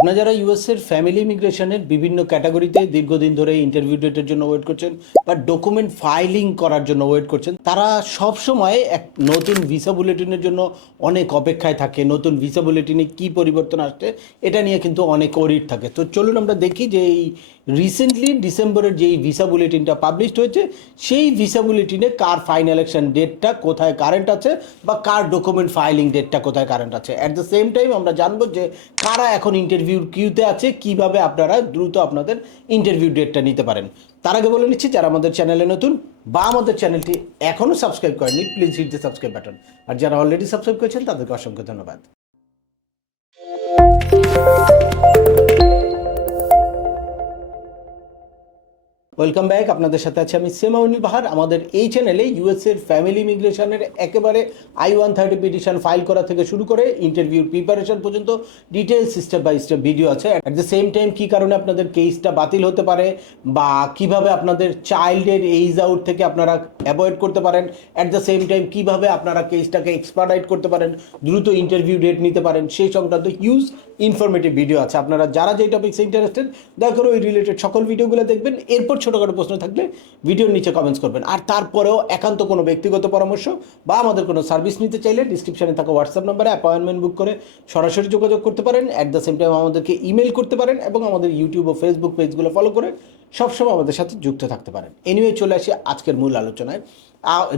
আপনারা যারা ইউএসের ফ্যামিলি ইমিগ্রেশনের বিভিন্ন ক্যাটাগরিতে দীর্ঘদিন ধরে ইন্টারভিউ ডেটের জন্য ওয়েট করছেন বা ডকুমেন্ট ফাইলিং করার জন্য ওয়েট করছেন, তারা সব সময় এক নতুন ভিসা বুলেটিনের জন্য অনেক অপেক্ষায় থাকে, নতুন ভিসা বুলেটিনে কি পরিবর্তন আসছে, এটা নিয়ে কিন্তু অনেক অরিট থাকে। তো চলুন আমরা দেখি যে এই রিসেন্টলি ডিসেম্বরের যেই ভিসা বুলেটিনটা পাবলিশড হয়েছে, সেই ভিসা বুলেটিনে কার ফাইন ইলেকশন ডেটটা কোথায় কারেন্ট আছে বা কার ডকুমেন্ট ফাইলিং ডেটটা কোথায় কারেন্ট আছে? অ্যাট দ্য সেম টাইম আমরা জানব যে কারা এখন ইন্টারভিউ কিউতে আছে, কীভাবে আপনারা দ্রুত আপনাদের ইন্টারভিউ ডেটটা নিতে পারেন? তার আগে বলে নিচ্ছি, যারা আমাদের চ্যানেলে নতুন বা আমাদের চ্যানেলটি এখনও সাবস্ক্রাইব করেনি please hit the subscribe button আর যারা অলরেডি সাবস্ক্রাইব করেছেন, তাদেরকে অসংখ্য ধন্যবাদ। ওয়েলকাম ব্যাক আপনাদের সাথে আছে আমি সেমাউনি বাহার আমাদের এই চ্যানেলে ইউএসের ফ্যামিলি ইমিগ্রেশনের একেবারে I one thirty petition file করা থেকে শুরু করে ইন্টারভিউর প্রিপারেশন পর্যন্ত details step by step video আছে। অ্যাট দ্য সেম টাইম কী কারণে আপনাদের কেসটা বাতিল হতে পারে বা কীভাবে আপনাদের চাইল্ডের এইজ আউট থেকে আপনারা অ্যাভয়েড করতে পারেন অ্যাট দ্য সেম টাইম কীভাবে আপনারা কেসটাকে এক্সপার্টাইট করতে পারেন, দ্রুত ইন্টারভিউ ডেট নিতে পারেন, সেই সংক্রান্ত হিউজ ইনফরমেটিভ ভিডিও আছে। আপনারা যারা যেই টপিক্সে ইন্টারেস্টেড দয়া করে ওই রিলেটেড সকল ভিডিওগুলো দেখবেন। এরপর ছোটোখাটো প্রশ্ন থাকলে ভিডিওর নিচে কমেন্টস করবেন। আর তারপরেও একান্ত কোনো ব্যক্তিগত পরামর্শ বা আমাদের কোনো সার্ভিস নিতে চাইলে ডিসক্রিপশনে থাকা হোয়াটসঅ্যাপ নাম্বারে অ্যাপয়েন্টমেন্ট বুক করে সরাসরি যোগাযোগ করতে পারেন। অ্যাট দ্য সেম টাইম আমাদেরকে ইমেল করতে পারেন এবং আমাদের ইউটিউব ও ফেসবুক পেজগুলো ফলো করে সবসময় আমাদের সাথে যুক্ত থাকতে পারেন। এনিওয়ে চলে আসি আজকের মূল আলোচনায়।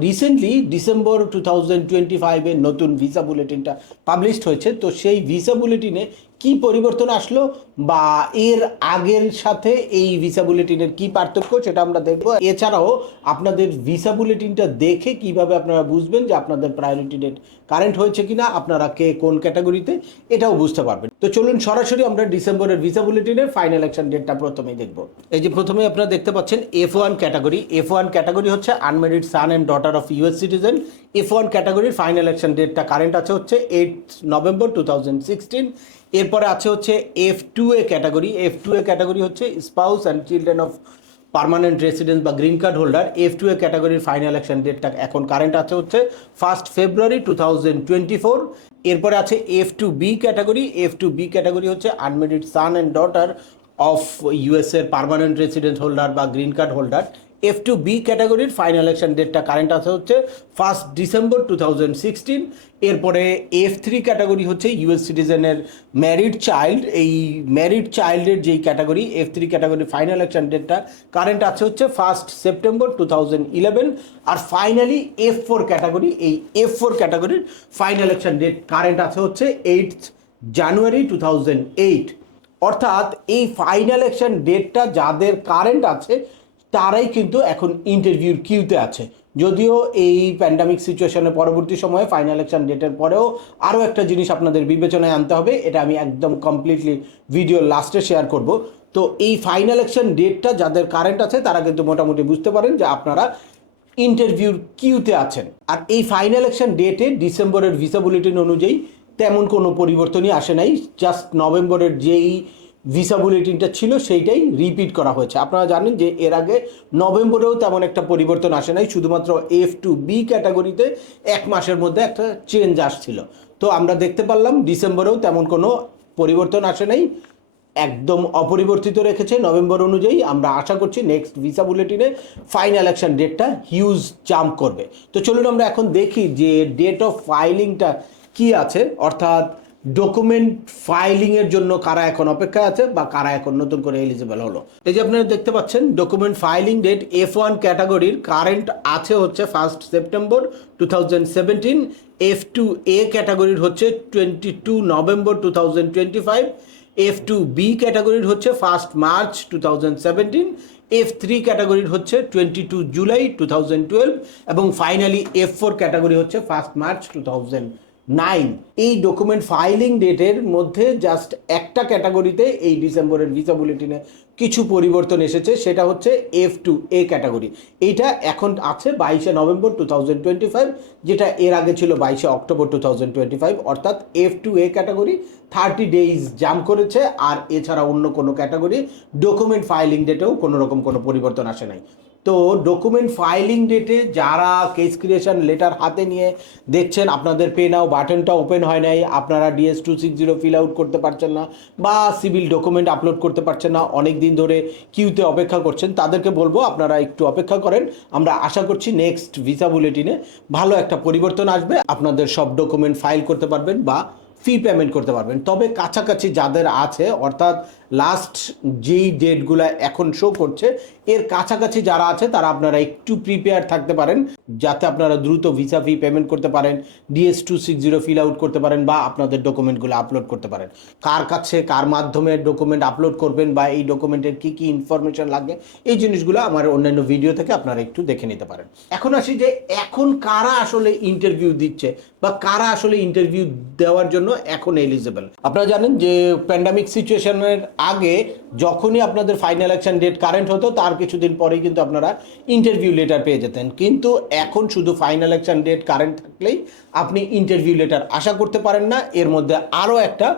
Recently December two thousand twenty ফাইভে নতুন ভিসা বুলেটিনটা পাবলিশড হয়েছে। তো সেই ভিসা বুলেটিনে কি পরিবর্তন আসলো বা এর আগের সাথে এই ভিসা বুলেটিনের কি পার্থক্য সেটা আমরা দেখব। এছাড়াও আপনাদের ভিসা বুলেটিনটা দেখে কীভাবে আপনারা বুঝবেন যে আপনাদের প্রায়োরিটি ডেট কারেন্ট হয়েছে কিনা, আপনারা কে কোন ক্যাটাগরিতে এটাও বুঝতে পারবেন। তো চলুন সরাসরি আমরা ডিসেম্বরের ভিসা বুলেটিনের ফাইনাল অ্যাকশন ডেটটা প্রথমেই দেখব। এই যে প্রথমে আপনারা দেখতে পাচ্ছেন F one category F one category হচ্ছে unmarried son and daughter of US citizen F one ক্যাটাগরির ফাইনাল অ্যাকশন ডেটটা কারেন্ট আছে হচ্ছে eight November two thousand sixteen এরপরে আছে হচ্ছে F two A category F two A category হচ্ছে spouse and children of permanent residence বা green card holder F two A ক্যাটাগরির ফাইনাল অ্যাকশন ডেটটা এখন কারেন্ট আছে হচ্ছে first February two thousand twenty four এরপরে আছে F two B category F two B category হচ্ছে unmarried son and daughter of ইউএসের পারমানেন্ট রেসিডেন্ট হোল্ডার বা green card holder F two B ক্যাটাগরির ফাইনাল ইলেকশন ডেটটা current আছে হচ্ছে first December two thousand sixteen এরপরে এফ থ্রি ক্যাটাগরি হচ্ছে US সিটিজেনের ম্যারিড চাইল্ড এই ম্যারিড চাইল্ডের যেই category F three category final election ডেটটা কারেন্ট আছে হচ্ছে first September two thousand eleven আর ফাইনালি এফ ফোর ক্যাটাগরি এই এফ ফোর ক্যাটাগরির ফাইনাল ইলেকশন ডেট কারেন্ট আছে হচ্ছে eight January two thousand eight অর্থাৎ এই ফাইনাল ইলেকশন ডেটটা যাদের কারেন্ট আছে তারাই কিন্তু এখন ইন্টারভিউর কিউতে আছে। যদিও এই প্যান্ডামিক সিচুয়েশনের পরবর্তী সময়ে ফাইনাল ইলেকশন ডেটের পরেও আরও একটা জিনিস আপনাদের বিবেচনায় আনতে হবে, এটা আমি একদম কমপ্লিটলি ভিডিও লাস্টে শেয়ার করব। তো এই ফাইনাল ইলেকশন ডেটটা যাদের কারেন্ট আছে, তারা কিন্তু মোটামুটি বুঝতে পারেন যে আপনারা ইন্টারভিউর কিউতে আছেন। আর এই ফাইনাল ইলেকশন ডেটে ডিসেম্বরের ভিসা বুলেটিন অনুযায়ী তেমন কোনো পরিবর্তনই আসে নাই। জাস্ট নভেম্বরের যেই ভিসা বুলেটিনটা ছিল, সেইটাই রিপিট করা হয়েছে। আপনারা জানেন যে এর আগে নভেম্বরেও তেমন একটা পরিবর্তন আসে নাই, শুধুমাত্র এফ টু বি ক্যাটাগরিতে এক মাসের মধ্যে একটা চেঞ্জ আসছিল। তো আমরা দেখতে পারলাম, ডিসেম্বরেও তেমন কোনো পরিবর্তন আসে নাই, একদম অপরিবর্তিত রেখেছে নভেম্বর অনুযায়ী। আমরা আশা করছি নেক্সট ভিসা বুলেটিনে ফাইনাল অ্যাকশন ডেটটা হিউজ জাম্প করবে। তো চলুন আমরা এখন দেখি যে ডেট অফ ফাইলিংটা কি আছে, অর্থাৎ ডকুমেন্ট ফাইলিংয়ের জন্য কারা এখন অপেক্ষায় আছে বা কারা এখন নতুন করে এলিজিবল হলো। এই যে আপনারা দেখতে পাচ্ছেন document filing date F one ক্যাটাগরির কারেন্ট আছে হচ্ছে first September two thousand F two A ক্যাটাগরির হচ্ছে twenty two November two thousand twenty five F two B ক্যাটাগরির হচ্ছে first March two thousand F three ক্যাটাগরির হচ্ছে twenty two July two thousand twelve এবং ফাইনালি এফ ফোর ক্যাটাগরি হচ্ছে first March two thousand nine. এই document filing ডেটের মধ্যে just একটা ক্যাটাগরিতে এই ডিসেম্বরের ভিসা বুলেটিনে কিছু পরিবর্তন এসেছে, সেটা হচ্ছে এফ টু এ ক্যাটাগরি এইটা এখন আছে বাইশে November two thousand twenty five যেটা এর আগে ছিল বাইশে October two thousand twenty five অর্থাৎ F two A category thirty days jam করেছে, আর এছাড়া অন্য কোনো ক্যাটাগরি ডকুমেন্ট ফাইলিং ডেটেও কোনো রকম কোনো পরিবর্তন আসে নাই। তো ডকুমেন্ট ফাইলিং ডেটে যারা কেস ক্রিয়েশন লেটার হাতে নিয়ে দেখছেন, আপনাদের পে নাও বাটনটা ওপেন হয় নাই, আপনারা DS two six zero fill out করতে পারছেন না বা সিভিল ডকুমেন্ট আপলোড করতে পারছেন না, অনেক দিন ধরে কিউতে অপেক্ষা করছেন, তাদেরকে বলব আপনারা একটু অপেক্ষা করেন। আমরা আশা করছি নেক্সট ভিসা বুলেটিনে ভালো একটা পরিবর্তন আসবে, আপনাদের সব ডকুমেন্ট ফাইল করতে পারবেন বা ফি পেমেন্ট করতে পারবেন। তবে কাছাকাছি যাদের আছে, অর্থাৎ লাস্ট যেই ডেটগুলো এখন শো করছে এর কাছাকাছি যারা আছে, তারা আপনারা একটু প্রিপেয়ার থাকতে পারেন, যাতে আপনারা দ্রুত ভিসা ফি পেমেন্ট করতে পারেন DS two six zero fill out করতে পারেন বা আপনাদের ডকুমেন্টগুলো আপলোড করতে পারেন। কার কাছে, কার মাধ্যমে ডকুমেন্ট আপলোড করবেন বা এই ডকুমেন্টের কী কী ইনফরমেশন লাগবে, এই জিনিসগুলো আমার অন্যান্য ভিডিও থেকে আপনারা একটু দেখে নিতে পারেন। এখন আসি যে, এখন কারা আসলে ইন্টারভিউ দিচ্ছে বা কারা আসলে ইন্টারভিউ দেওয়ার জন্য এখন এলিজেবল আপনারা জানেন যে প্যান্ডামিক সিচুয়েশনের আগে যখনই আপনাদের ফাইনাল অ্যাকশন ডেট কারেন্ট হতো, তার কিছুদিন পরেই কিন্তু আপনারা ইন্টারভিউ লেটার পেয়ে যেতেন। কিন্তু এখন শুধু ফাইনাল অ্যাকশন ডেট কারেন্ট থাকলেই আপনি ইন্টারভিউ লেটার আশা করতে পারেন না। এর মধ্যে আরও একটা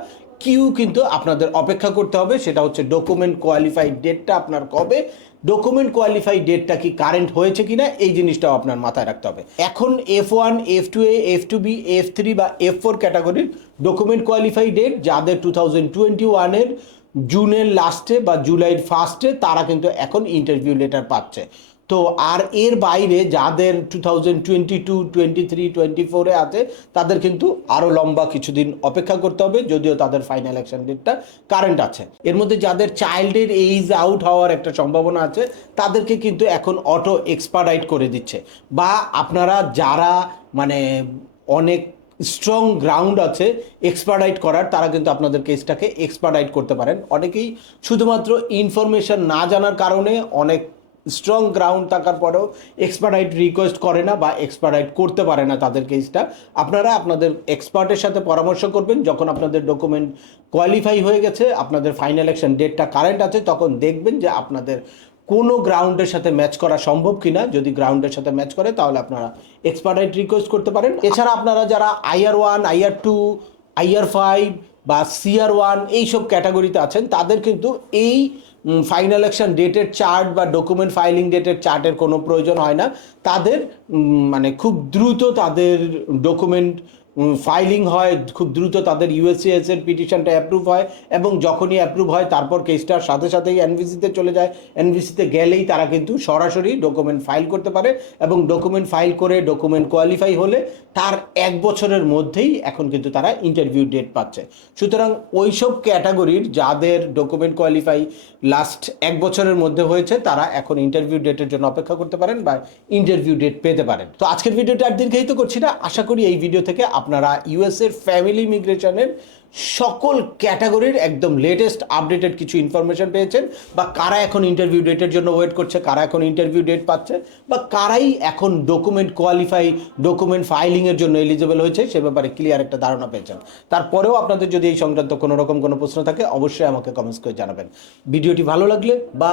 কিউ কিন্তু আপনাদের অপেক্ষা করতে হবে। সেটা হচ্ছে ডকুমেন্ট কোয়ালিফাইড ডেটটা আপনার কবে ডকুমেন্ট কোয়ালিফাই ডেটটা কি কারেন্ট হয়েছে কিনা, এই জিনিসটাও আপনার মাথায় রাখতে হবে। এখন F one F two A F two B F three বা এফ ফোর ক্যাটাগরির ডকুমেন্ট কোয়ালিফাই ডেট যাদের টু থাউজেন্ড টোয়েন্টি ওয়ানের জুনের লাস্টে বা জুলাইয়ের ফার্স্টে তারা কিন্তু এখন ইন্টারভিউ লেটার পাচ্ছে। তো আর এর বাইরে যাদের two thousand twenty two twenty three twenty ফোরে আছে, তাদের কিন্তু আরও লম্বা কিছুদিন অপেক্ষা করতে হবে, যদিও তাদের ফাইনাল অ্যাকশন ডেটটা কারেন্ট আছে। এর মধ্যে যাদের চাইল্ডের এইজ আউট হওয়ার একটা সম্ভাবনা আছে, তাদেরকে কিন্তু এখন অটো এক্সপার্ডাইট করে দিচ্ছে। বা আপনারা যারা মানে অনেক স্ট্রং গ্রাউন্ড আছে এক্সপার্ডাইট করার, তারা কিন্তু আপনাদের কেসটাকে এক্সপার্ডাইট করতে পারেন। অনেকেই শুধুমাত্র ইনফরমেশন না জানার কারণে অনেক স্ট্রং গ্রাউন্ড থাকার পরেও এক্সপার্টাইট রিকোয়েস্ট করে না বা এক্সপার্টাইট করতে পারে না তাদের কেসটা আপনারা আপনাদের এক্সপার্টের সাথে পরামর্শ করবেন, যখন আপনাদের ডকুমেন্ট কোয়ালিফাই হয়ে গেছে, আপনাদের ফাইনাল অ্যাকশন ডেটটা কারেন্ট আছে, তখন দেখবেন যে আপনাদের কোনো গ্রাউন্ডের সাথে ম্যাচ করা সম্ভব কিনা, যদি গ্রাউন্ডের সাথে ম্যাচ করে, তাহলে আপনারা এক্সপার্টাইট রিকোয়েস্ট করতে পারেন। এছাড়া আপনারা যারা IR one IR two IR five বা সিআর ওয়ান এইসব ক্যাটাগরিতে আছেন, তাদের কিন্তু এই ফাইনাল অ্যাকশন ডেটের চার্ট বা ডকুমেন্ট ফাইলিং ডেটের চার্টের কোনো প্রয়োজন হয় না। তাদের মানে খুব দ্রুত তাদের ডকুমেন্ট ফাইলিং হয়, খুব দ্রুত তাদের ইউএসসিএস এর পিটিশনটা অ্যাপ্রুভ হয় এবং যখনই অ্যাপ্রুভ হয়, তারপর কেসটার সাথে সাথেই এনভিসিতে চলে যায়। এনভিসিতে গেলেই তারা কিন্তু সরাসরি ডকুমেন্ট ফাইল করতে পারে এবং ডকুমেন্ট ফাইল করে ডকুমেন্ট কোয়ালিফাই হলে তার এক বছরের মধ্যেই এখন কিন্তু তারা ইন্টারভিউ ডেট পাচ্ছে। সুতরাং ওইসব ক্যাটাগরির যাদের ডকুমেন্ট কোয়ালিফাই লাস্ট এক বছরের মধ্যে হয়েছে, তারা এখন ইন্টারভিউ ডেটের জন্য অপেক্ষা করতে পারেন বা ইন্টারভিউ ডেট পেতে পারেন। তো আজকের ভিডিওটা আর দীর্ঘায়িত করছি না। আশা করি এই ভিডিও থেকে আপনারা ইউএসএর ফ্যামিলি ইমিগ্রেশনের সকল ক্যাটাগরির একদম লেটেস্ট আপডেটেড কিছু ইনফরমেশন পেয়েছেন বা কারা এখন ইন্টারভিউ ডেটের জন্য ওয়েট করছে, কারা এখন ইন্টারভিউ ডেট পাচ্ছে বা কারাই এখন ডকুমেন্ট কোয়ালিফাই ডকুমেন্ট ফাইলিংয়ের জন্য এলিজিবল হয়েছে সে ব্যাপারে ক্লিয়ার একটা ধারণা পেয়েছেন। তারপরেও আপনাদের যদি এই সংক্রান্ত কোনো রকম কোনো প্রশ্ন থাকে, অবশ্যই আমাকে কমেন্টস করে জানাবেন। ভিডিওটি ভালো লাগলে বা